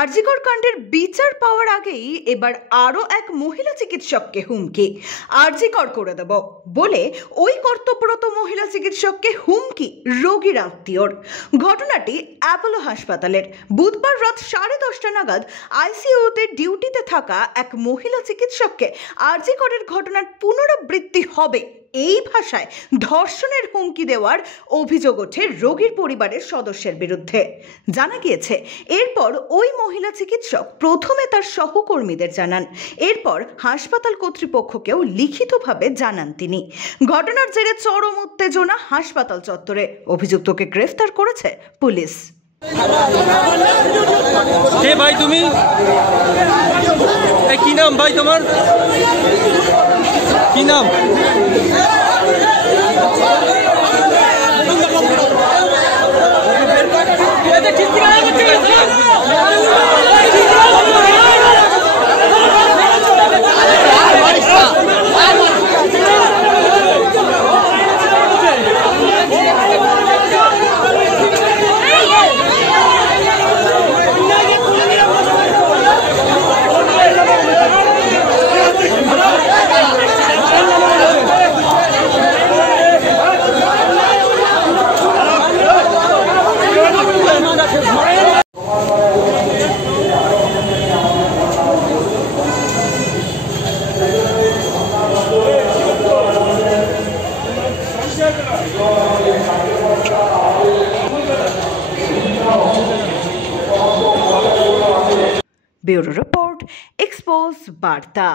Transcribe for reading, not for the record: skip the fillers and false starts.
আরজিকর কাণ্ডের বিচার পাওয়ার আগেই এবার আরও এক মহিলা চিকিৎসককে হুমকি। আরজিকর করে দেব বলে ওই কর্তব্যরত মহিলা চিকিৎসককে হুমকি রোগীর আত্মীয়র। ঘটনাটি অ্যাপোলো হাসপাতালের। বুধবার রাত 10:30 নাগাদ আইসিইউতে ডিউটিতে থাকা এক মহিলা চিকিৎসককে আরজিকরের ঘটনার পুনরাবৃত্তি হবে এই ভাষায় ধর্ষণের হুমকি দেওয়ার অভিযোগ ওঠে রোগীর পরিবারের সদস্যের বিরুদ্ধে। জানা গিয়েছে এরপর ওই মহিলা চিকিৎসক প্রথমে তার সহকর্মীদের জানান, এরপর হাসপাতাল কর্তৃপক্ষকেও লিখিতভাবে জানান তিনি। ঘটনার জেরে চরম উত্তেজনা হাসপাতাল চত্বরে। অভিযুক্তকে গ্রেফতার করেছে পুলিশ। কে ভাই তুমি? কি নাম ভাই তোমার? কি নাম? ব্যুরো রিপোর্ট, এক্সপোজ বার্তা।